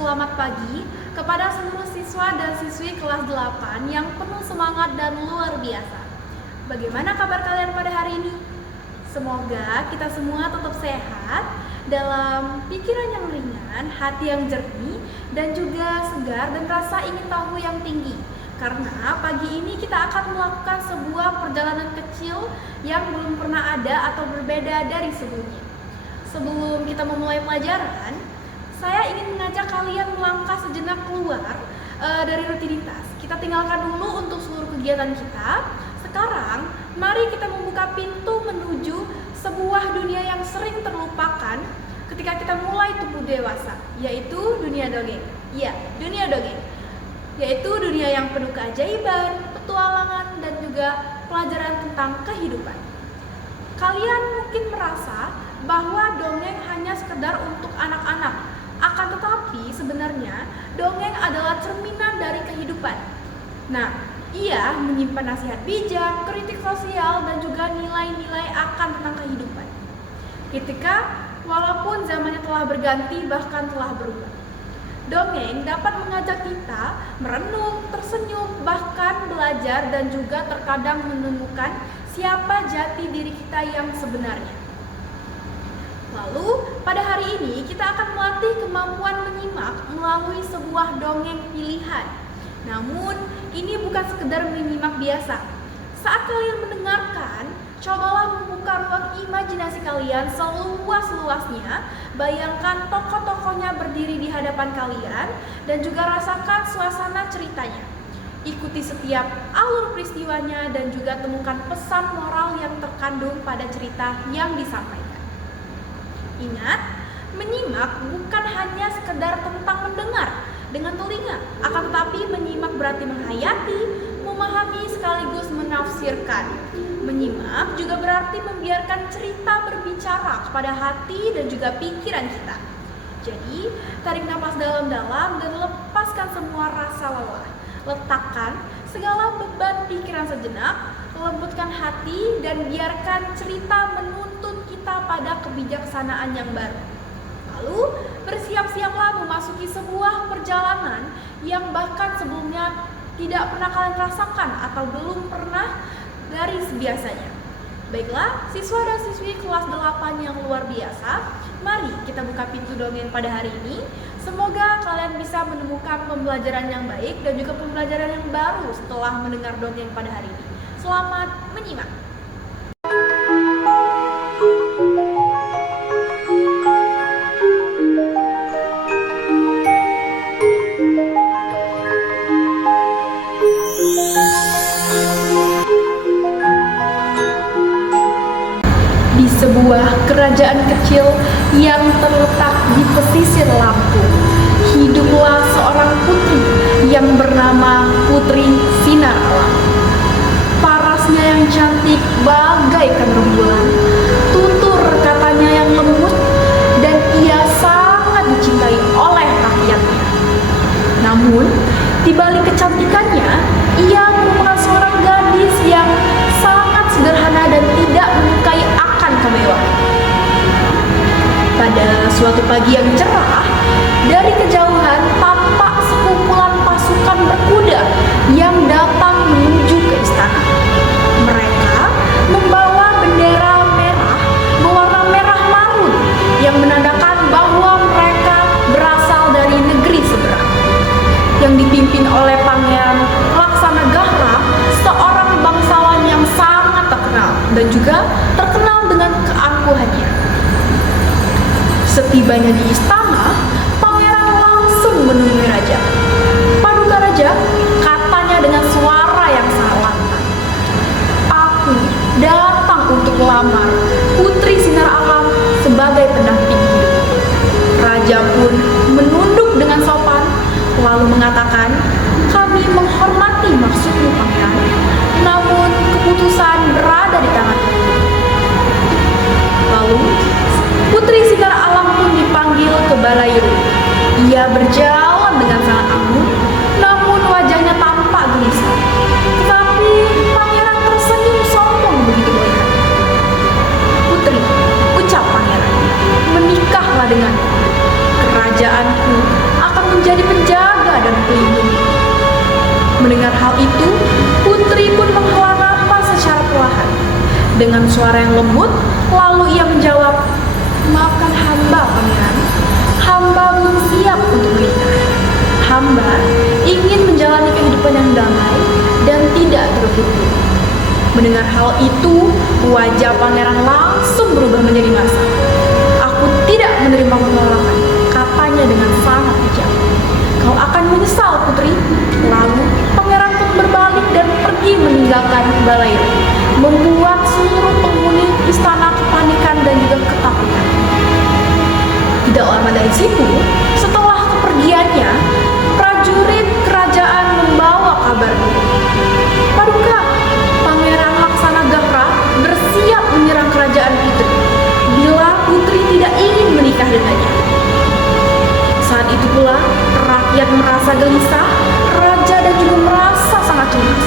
Selamat pagi kepada seluruh siswa dan siswi kelas 8 yang penuh semangat dan luar biasa. Bagaimana kabar kalian pada hari ini? Semoga kita semua tetap sehat, dalam pikiran yang ringan, hati yang jernih, dan juga segar dan rasa ingin tahu yang tinggi. Karena pagi ini kita akan melakukan sebuah perjalanan kecil yang belum pernah ada atau berbeda dari sebelumnya. Sebelum kita memulai pelajaran, saya ingin mengajak kalian melangkah sejenak keluar dari rutinitas. Kita tinggalkan dulu untuk seluruh kegiatan kita. Sekarang, mari kita membuka pintu menuju sebuah dunia yang sering terlupakan ketika kita mulai tumbuh dewasa, yaitu dunia dongeng. Ya, dunia dongeng. Yaitu dunia yang penuh keajaiban, petualangan, dan juga pelajaran tentang kehidupan. Kalian mungkin merasa bahwa dongeng hanya sekedar untuk anak-anak. Akan tetapi sebenarnya dongeng adalah cerminan dari kehidupan. Nah, ia menyimpan nasihat bijak, kritik sosial, dan juga nilai-nilai akan tentang kehidupan. Ketika walaupun zamannya telah berganti bahkan telah berubah, dongeng dapat mengajak kita merenung, tersenyum, bahkan belajar dan juga terkadang menemukan siapa jati diri kita yang sebenarnya. Lalu, pada hari ini kita akan melatih kemampuan menyimak melalui sebuah dongeng pilihan. Namun, ini bukan sekedar menyimak biasa. Saat kalian mendengarkan, cobalah membuka ruang imajinasi kalian seluas-luasnya. Bayangkan tokoh-tokohnya berdiri di hadapan kalian dan juga rasakan suasana ceritanya. Ikuti setiap alur peristiwanya dan juga temukan pesan moral yang terkandung pada cerita yang disampaikan. Ingat, menyimak bukan hanya sekedar tentang mendengar dengan telinga, akan tetapi menyimak berarti menghayati, memahami sekaligus menafsirkan. Menyimak juga berarti membiarkan cerita berbicara kepada hati dan juga pikiran kita. Jadi, tarik nafas dalam-dalam dan lepaskan semua rasa lelah. Letakkan segala beban pikiran sejenak, lembutkan hati, dan biarkan cerita menuntun kita pada kebijaksanaan yang baru. Lalu, bersiap-siaplah memasuki sebuah perjalanan yang bahkan sebelumnya tidak pernah kalian rasakan atau belum pernah dari sebiasanya. Baiklah, siswa dan siswi kelas 8 yang luar biasa, mari kita buka pintu dongeng pada hari ini. Semoga kalian bisa menemukan pembelajaran yang baik dan juga pembelajaran yang baru setelah mendengar dongeng pada hari ini. Selamat menyimak. Di sebuah kerajaan kecil yang terletak di pesisir Lampung, hiduplah seorang putri yang bernama Putri Sinar Alam. Parasnya yang cantik bagaikan rembulan, tutur katanya yang lembut, dan ia sangat dicintai oleh rakyatnya. Namun, di balik kecantikannya, ia merupakan seorang gadis yang sangat sederhana dan tidak menyukai akan kemewahan. Pada suatu pagi yang cerah, dari kejauhan tampak sekumpulan pasukan berkuda yang datang menuju ke istana. Mereka membawa bendera merah berwarna merah marun yang menandakan bahwa mereka berasal dari negeri seberang, yang dipimpin oleh Pangeran Laksana Gahra, seorang bangsawan yang sangat terkenal dan juga terkenal dengan keangkuhannya. Setibanya di istana, pangeran langsung menemui raja. "Paduka Raja," katanya dengan suara yang sangat lantang, "aku datang untuk melamar Putri Sinar Alam sebagai pendamping hidup." Raja pun menunduk dengan sopan, lalu mengatakan, "Kami menghormati maksudmu, pangeran, namun keputusan berada di tanganmu." Lalu, Putri Sinar Alam pun dipanggil ke balairu. Ia berjalan dengan sangat anggun, namun wajahnya tampak gelisah. Tetapi pangeran tersenyum sombong begitu melihat. "Putri," ucap pangeran, "menikahlah denganku. Kerajaanku akan Mendengar hal itu, putri pun menghela napas secara perlahan. Dengan suara yang lembut, lalu ia menjawab, "Maafkan hamba, pangeran. Hamba belum siap untuk menikah. Hamba ingin menjalani kehidupan yang damai dan tidak terburu-buru." Mendengar hal itu, wajah pangeran langsung berubah menjadi masam. "Aku tidak menerima penolakan," katanya dengan sangat kejam. "Kau akan menyesal, putri." Lalu pangeran pun berbalik dan pergi meninggalkan balairung, membuat seluruh penghuni istana kepanikan dan juga ketakutan. Tidak lama dari situ, setelah kepergiannya, prajurit kerajaan membawa kabar buruk. "Paduka, Pangeran Laksanagahra bersiap menyerang kerajaan putri bila putri tidak ingin menikah dengannya." Saat itu pula, rakyat merasa gelisah, raja dan juga merasa sangat cemas,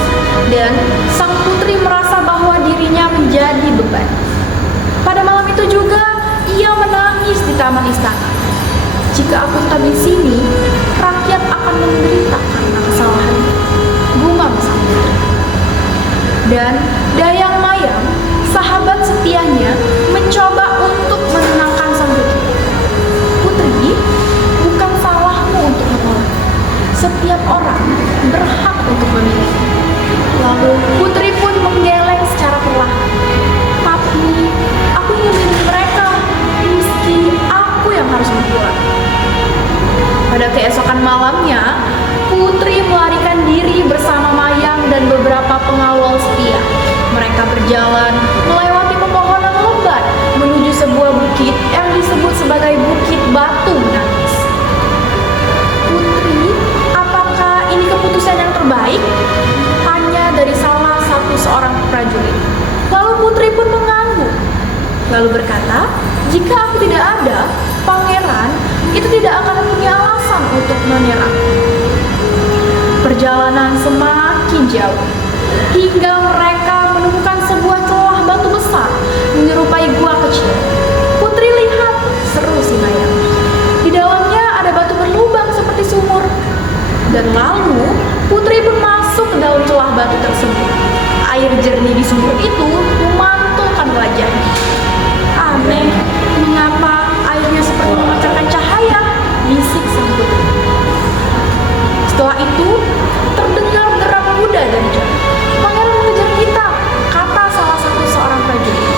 dan sang putri merasa bahwa dirinya menjadi beban. Pada malam itu juga, ia menangis di taman istana. "Jika aku tetap di sini, rakyat akan menderita karena kesalahannya," gumam sang putri. Dan Dayang Mayang, sahabat setianya, mencoba untuk menenangkan sang putri. "Putri, bukan salahmu untuk menolak. Setiap orang berhak untuk memilih." Lalu putri pun menggeleng secara perlahan. "Tapi aku ingin memilih mereka, meski aku yang harus berpulang." Pada keesokan malamnya, putri melarikan diri bersama Mayang dan beberapa pengawal setia. Mereka berjalan melewati pepohonan lebat menuju sebuah bukit yang disebut sebagai Bukit Batu Menangis. "Putri, apakah ini keputusan yang terbaik?" tanya dari salah satu seorang prajurit. Lalu putri pun mengangguk, lalu berkata, "Jika aku tidak ada, pangeran itu tidak akan punya alasan untuk menyerang." Perjalanan semakin jauh, hingga mereka menemukan sebuah celah batu besar menyerupai gua kecil. "Putri, lihat," seru si Mayang. "Di dalamnya ada batu berlubang seperti sumur." Dan lalu putri pun masuk ke dalam celah batu tersebut. Air jernih di sumur itu memantulkan wajahnya. "Aneh, mengapa airnya seperti memancarkan cahaya?" bisik sang putri. Setelah itu, terdengar derap kuda dari jauh. "Pangeran mengejar kita," kata salah satu seorang prajurit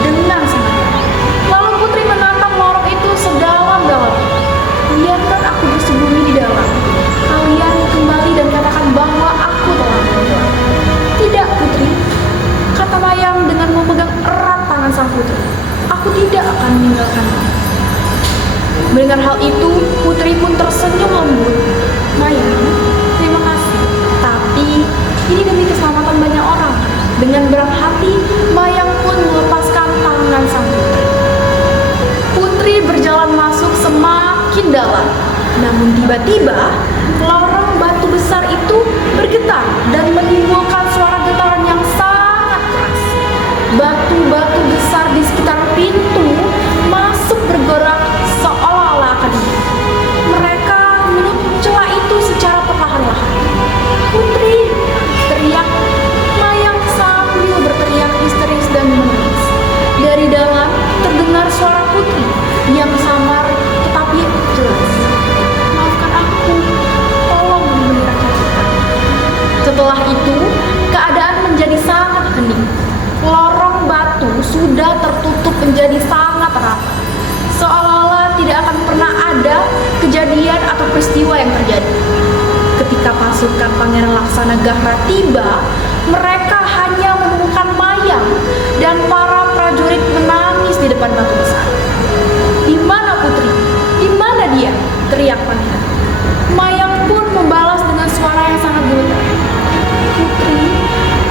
dengan semangat. Lalu putri menatap lorong itu sedalam-dalamnya. "Biarkan aku bersembunyi di dalam. Kalian kembali dan katakan bahwa aku telah menghilang." "Tidak, putri," kata Mayang dengan memegang erat tangan sang putri. "Aku tidak akan meninggalkanmu." Mendengar hal itu, putri pun tersenyum lembut. "Mayang, terima kasih. Tapi ini demi keselamatan banyak orang." Dengan berat hati, Mayang pun melepaskan tangan sang putri. Putri berjalan masuk semakin dalam. Namun tiba-tiba, lorong batu besar itu bergetar dan menimbulkan suara getaran yang sangat keras. Batu-batu besar di sekitar pintu masuk bergerak seolah-olah akan hidup. Mereka menutup celah itu secara perlahan-lahan. "Putri!" teriak Mayang sambil berteriak histeris dan menangis. Dari dalam terdengar suara putri yang samar tetapi jelas. "Maafkan aku, tolong lindungi rakyat kita." Setelah itu, keadaan menjadi sangat hening. Lorong batu sudah tertutup menjadi sangat rapat, seolah-olah tidak akan pernah ada kejadian atau peristiwa yang terjadi. Ketika pasukan Pangeran Laksanagahra tiba, mereka hanya menemukan Mayang dan para prajurit menangis di depan batu besar. "Di mana putri? Di mana dia?" teriak pangeran. Mayang pun membalas dengan suara yang sangat gemetar. "Putri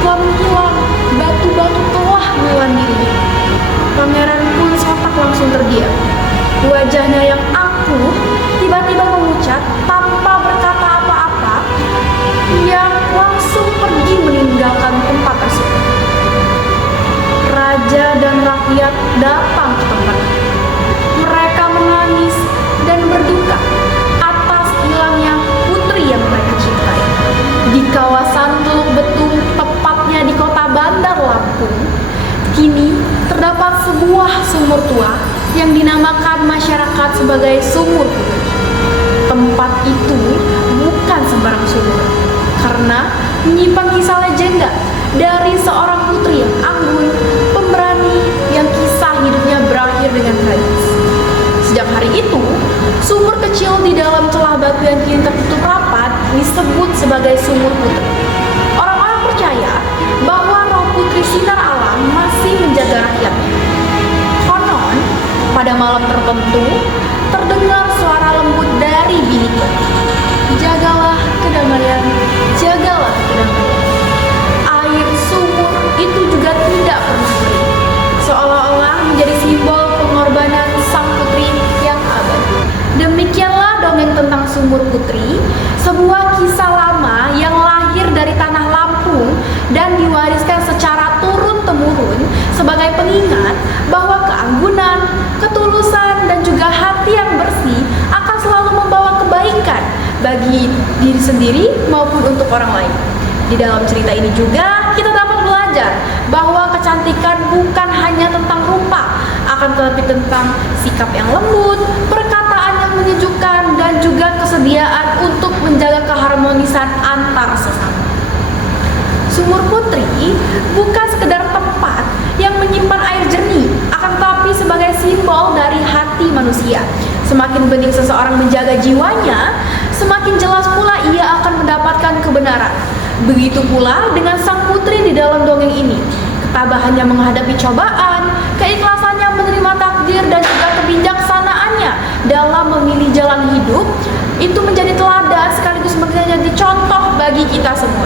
telah menghilang, batu-batu telah menelan dirinya." Pangeran pun sontak langsung terdiam. Wajahnya yang angkuh tiba-tiba memucat tanpa berkata apa-apa. Ia langsung pergi meninggalkan tempat tersebut. Raja dan rakyat datang ke tempat. Mereka menangis dan berduka yang dinamakan masyarakat sebagai Sumur Putri. Tempat itu bukan sembarang sumur, karena menyimpan kisah legenda dari seorang putri yang anggun, pemberani, yang kisah hidupnya berakhir dengan tragis. Sejak hari itu, sumur kecil di dalam celah batu yang kini tertutup rapat disebut sebagai Sumur Putri. Orang-orang percaya bahwa roh putri sinar alam masih menjaga rakyatnya. Konon, pada malam tertentu, terdengar suara lembut dari biniknya. Jagalah kedamaian, jagalah kedamaian. Air sumur itu juga tidak pernah kering, seolah-olah menjadi simbol pengorbanan sang putri yang abadi. Demikianlah dongeng tentang Sumur Putri, sebuah kisah lama yang lahir dari tanah Lampung dan diwariskan secara turun-temurun sebagai pengingat bahwa keanggunan, ketulusan, dan juga hati yang bersih akan selalu membawa kebaikan bagi diri sendiri maupun untuk orang lain. Di dalam cerita ini juga kita dapat belajar bahwa kecantikan bukan hanya tentang rupa, akan tetapi tentang sikap yang lembut, perkataan yang menyejukkan, dan juga kesediaan untuk menjaga keharmonisan antar sesama. Sumur Putri bukan sekedar tempat yang menyimpan air jernih, akan tetapi sebagai simbol dari hati manusia. Semakin bening seseorang menjaga jiwanya, semakin jelas pula ia akan mendapatkan kebenaran. Begitu pula dengan sang putri di dalam dongeng ini. Ketabahannya menghadapi cobaan, keikhlasannya menerima takdir, dan juga kebijaksanaannya dalam memilih jalan hidup itu menjadi teladan sekaligus menjadi contoh bagi kita semua.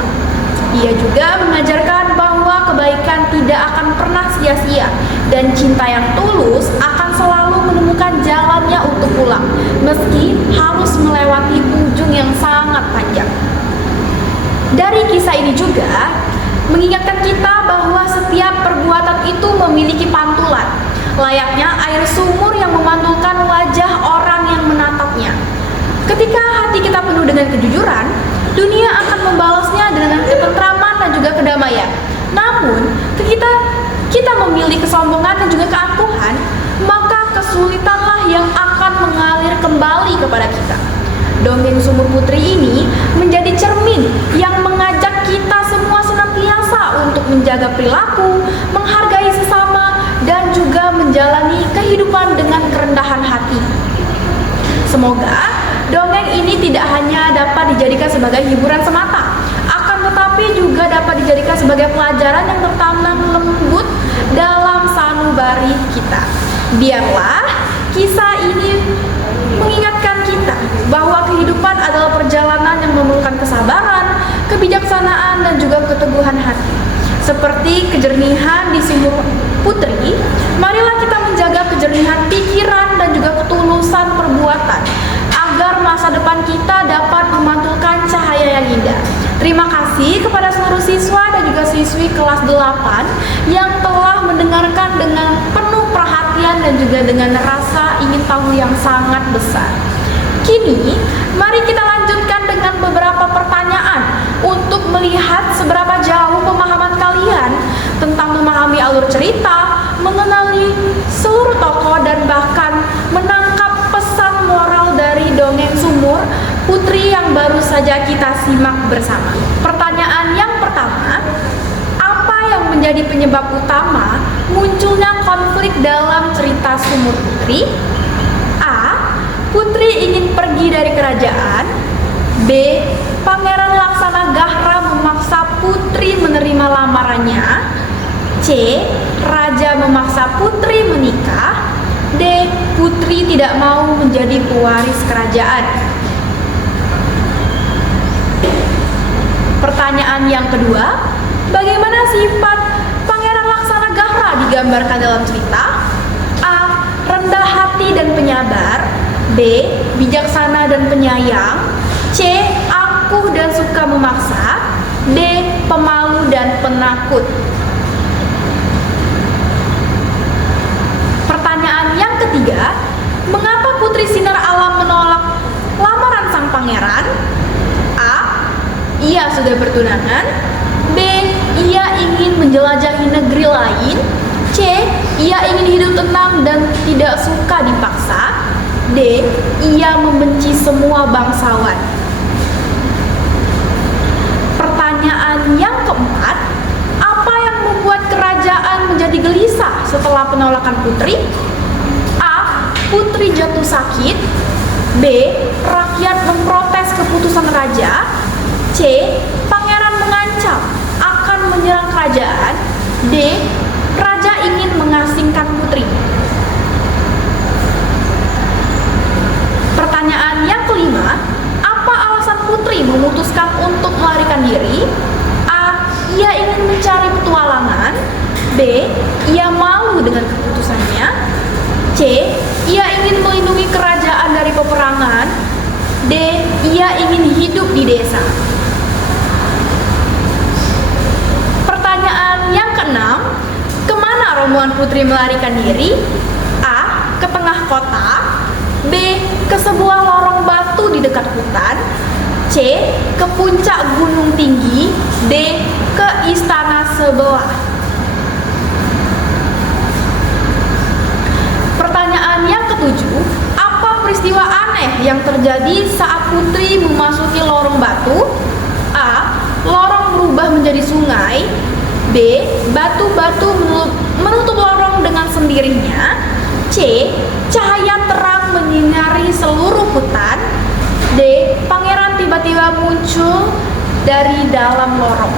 Ia juga mengajarkan bahwa kebaikan tidak akan pernah sia-sia dan cinta yang tulus akan selalu menemukan jalannya untuk pulang, meski harus melewati ujung yang sangat panjang. Dari kisah ini juga mengingatkan kita bahwa setiap perbuatan itu memiliki pantulan, layaknya air sumur yang memantulkan wajah orang yang menatapnya. Ketika hati kita penuh dengan kejujuran, dunia akan membalasnya dengan ketentraman dan juga kedamaian. Namun, kita memilih kesombongan dan juga keangkuhan, maka kesulitanlah yang akan mengalir kembali kepada kita. Dongeng Sumur Putri ini menjadi cermin yang mengajak kita semua senantiasa untuk menjaga perilaku, menghargai sesama, dan juga menjalani kehidupan dengan kerendahan hati. Semoga dongeng ini tidak hanya dapat dijadikan sebagai hiburan semata, akan tetapi juga dapat dijadikan sebagai pelajaran yang tertanam lembut dalam sanubari kita. Biarlah kisah ini mengingatkan kita bahwa kehidupan adalah perjalanan yang memerlukan kesabaran, kebijaksanaan, dan juga keteguhan hati. Seperti kejernihan di Sumur Putri, marilah kita menjaga kejernihan pikiran dan juga ketulusan perbuatan, agar masa depan kita dapat memantulkan cahaya yang indah. Terima kasih kepada seluruh siswa dan juga siswi kelas 8 yang telah mendengarkan dengan penuh perhatian dan juga dengan rasa ingin tahu yang sangat besar. Kini, mari kita lanjutkan dengan beberapa pertanyaan untuk melihat seberapa jauh pemahaman kalian tentang memahami alur cerita, mengenali seluruh tokoh, dan bahkan menangkap pesan moral dari dongeng Sumur Putri yang baru saja kita simak bersama. Pertanyaan yang pertama, apa yang menjadi penyebab utama munculnya konflik dalam cerita Sumur Putri? A. Putri ingin pergi dari kerajaan. B. Pangeran Laksana Gahra memaksa Putri menerima lamarannya. C. Raja memaksa Putri menikah. D. Putri tidak mau menjadi pewaris kerajaan. Pertanyaan yang kedua, bagaimana sifat Pangeran Laksana Gahra digambarkan dalam cerita? A. Rendah hati dan penyabar. B. Bijaksana dan penyayang. C. Angkuh dan suka memaksa. D. Pemalu dan penakut. Pertanyaan yang ketiga, mengapa Putri Sinar Alam menolak lamaran sang pangeran? A. Ia sudah bertunangan. B. Ia ingin menjelajahi negeri lain. C. Ia ingin hidup tenang dan tidak suka D. Ia membenci semua bangsawan. Pertanyaan yang keempat, apa yang membuat kerajaan menjadi gelisah setelah penolakan putri? A. Putri jatuh sakit. B. Rakyat memprotes keputusan raja. C. Pangeran mengancam akan menyerang kerajaan. D. Raja ingin mengasingkan putri. Pertanyaan yang kelima, apa alasan putri memutuskan untuk melarikan diri? A. Ia ingin mencari petualangan. B. Ia malu dengan keputusannya. C. Ia ingin melindungi kerajaan dari peperangan. D. Ia ingin hidup di desa. Pertanyaan yang keenam, kemana rombongan putri melarikan diri? A. Ke tengah kota. B. Ke sebuah lorong batu di dekat hutan. C. Ke puncak gunung tinggi. D. Ke istana sebelah. Pertanyaan yang ketujuh, apa peristiwa aneh yang terjadi saat putri memasuki lorong batu? A. Lorong berubah menjadi sungai. B. Batu-batu menutup lorong dengan sendirinya. C. Cahaya terang menyinari seluruh hutan. D. Pangeran tiba-tiba muncul dari dalam lorong.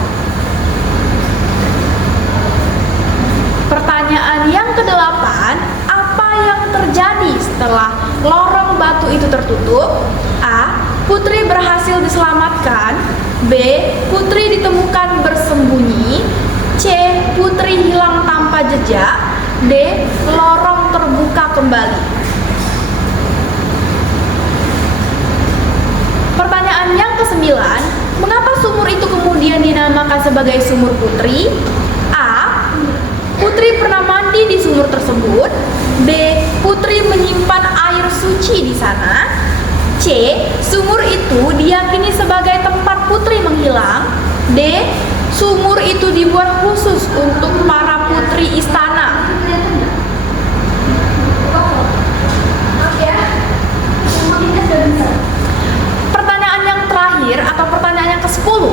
Pertanyaan yang kedelapan, apa yang terjadi setelah lorong batu itu tertutup? A. Putri berhasil diselamatkan. B. Putri ditemukan bersembunyi. C. Putri hilang tanpa jejak. D. Lorong terbuka kembali. Pertanyaan yang kesembilan, mengapa sumur itu kemudian dinamakan sebagai sumur putri? A. Putri pernah mandi di sumur tersebut. B. Putri menyimpan air suci di sana. C. Sumur itu diyakini sebagai tempat putri menghilang. D. Sumur itu dibuat khusus untuk para putri istana. Pertanyaan yang terakhir atau pertanyaan yang ke-10,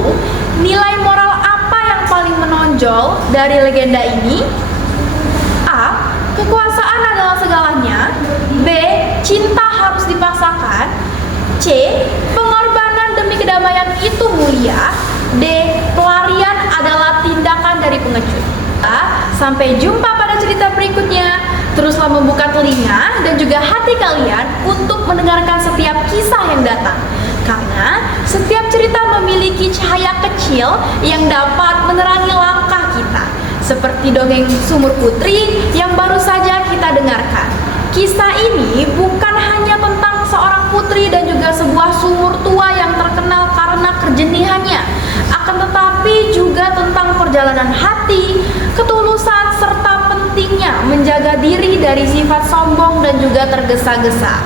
nilai moral apa yang paling menonjol dari legenda ini? A. Kekuasaan adalah segalanya. B. Cinta harus dipaksakan. C. Pengorbanan demi kedamaian itu mulia. D. Pelarian adalah tindakan dari pengecut. Sampai jumpa pada cerita berikutnya. Teruslah membuka telinga dan juga hati kalian untuk mendengarkan setiap kisah yang datang. Karena setiap cerita memiliki cahaya kecil yang dapat menerangi langkah kita. Seperti dongeng Sumur Putri yang baru saja kita dengarkan. Kisah ini bukan hanya tentang seorang putri dan juga sebuah sumur tua yang terkenal karena kejenihannya, akan tetapi juga tentang perjalanan hati, ketulusan, serta pentingnya menjaga diri dari sifat sombong dan juga tergesa-gesa.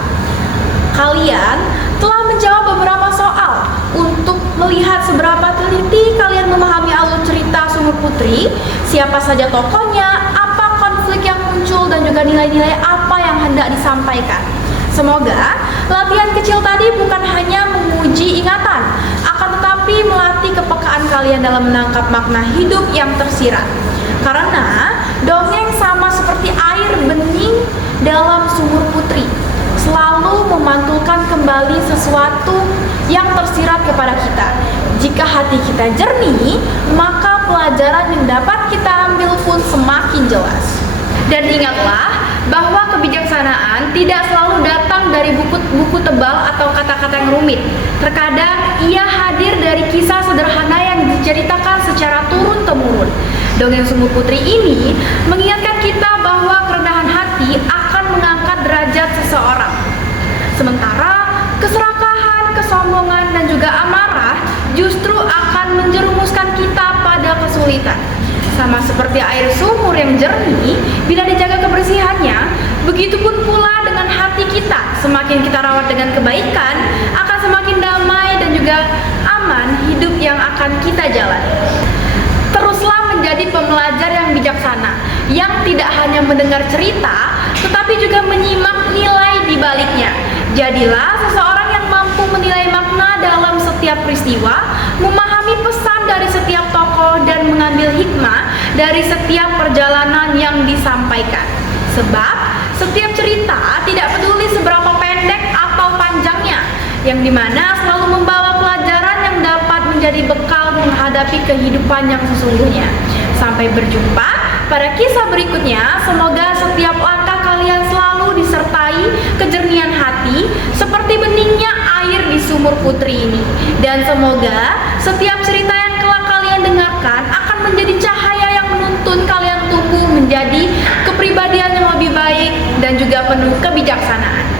Kalian telah menjawab beberapa soal untuk melihat seberapa teliti kalian memahami alur cerita Sumur Putri, siapa saja tokohnya, apa konflik yang muncul, dan juga nilai-nilai apa yang hendak disampaikan. Semoga latihan kecil tadi bukan hanya menguji ingatan, akan tetapi melatih kepekaan kalian dalam menangkap makna hidup yang tersirat. Karena dongeng sama seperti air bening dalam Sumur Putri, selalu memantulkan kembali sesuatu yang tersirat kepada kita. Jika hati kita jernih, maka pelajaran yang dapat kita ambil pun semakin jelas. Dan ingatlah bahwa kebijaksanaan tidak selalu datang dari buku tebal atau kata-kata yang rumit. Terkadang ia hadir dari kisah sederhana yang diceritakan secara turun-temurun. Dongeng Sumur Putri ini mengingatkan kita bahwa kerendahan hati akan mengangkat derajat seseorang. Sementara keserakahan, kesombongan, dan juga amarah justru akan menjerumuskan kita pada kesulitan. Sama seperti air sumur yang jernih, bila dijaga kebersihannya, begitupun pula dengan hati kita. Semakin kita rawat dengan kebaikan, akan semakin damai dan juga aman hidup yang akan kita jalani. Teruslah menjadi pembelajar yang bijaksana, yang tidak hanya mendengar cerita, tetapi juga menyimak nilai di baliknya. Jadilah seseorang yang mampu menilai makna dalam setiap peristiwa, memahami pesan dari setiap tokoh, dan mengambil hikmah dari setiap perjalanan yang disampaikan. Sebab setiap cerita tidak peduli seberapa pendek atau panjangnya, yang dimana selalu membawa pelajaran yang dapat menjadi bekal menghadapi kehidupan yang sesungguhnya. Sampai berjumpa pada kisah berikutnya. Semoga setiap langkah kalian selalu disertai kejernihan hati seperti beningnya air di sumur putri ini. Dan semoga setiap cerita yang kelak kalian dengarkan akan menjadi cahaya yang menuntun kalian tumbuh menjadi kepribadian yang lebih baik dan juga penuh kebijaksanaan.